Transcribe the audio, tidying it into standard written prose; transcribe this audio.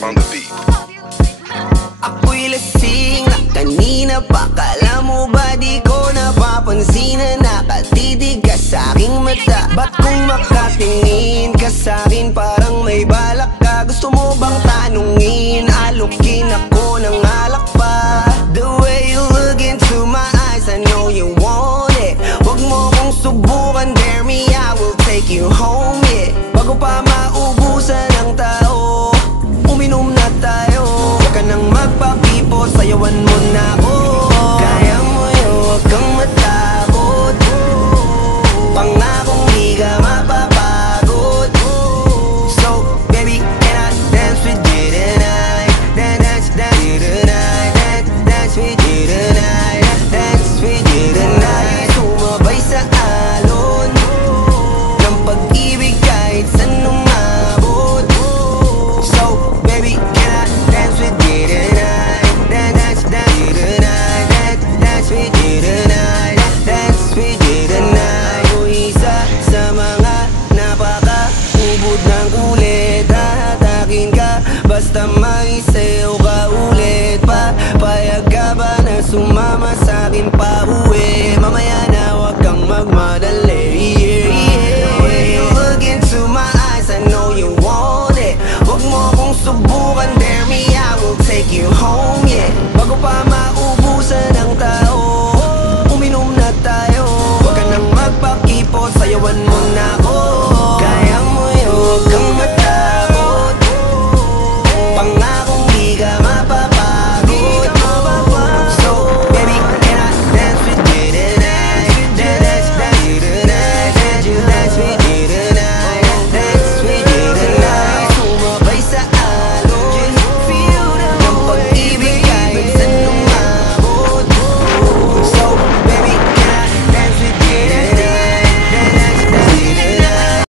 on the beat. Ako'y lasing na kanina pa. Kala mo ba di ko napapansin na nakatitig ka sa'king mata? Ba't kung makatingin ka sa'kin parang may balak ka? Gusto mo bang tanungin? Alukin ako ng alak pa. The way you look into my eyes, I know you want it. Huwag mo kong subukan, dare me, I will take you home, yeah. Bago pa maubusan ng tao, uminom na tayo. Huwag ka nang magpapipo, sayawan mo na ako. Kaya mo yun, huwag kang matakot. Pangakong di ka mapapagod. So, baby, can I dance with you tonight? Dance, dance with you tonight. Dance with you tonight. Dance with you tonight. Sumabay sa alon ng pag-ibig kahit saan umabot. So, baby, can I dance with you tonight? Dance, dance with you tonight. Dance with you tonight. Dance with you tonight. O isa sa mga napaka-ubod ng kulit. Hahatakin ka basta maisayaw ka ulit pa. Payag ka ba na sumama sa'kin pa uwi? Mamaya na huwag kang magmadali, yeah, yeah. The way you look into my eyes, I know you want it. Huwag mo kong subukan,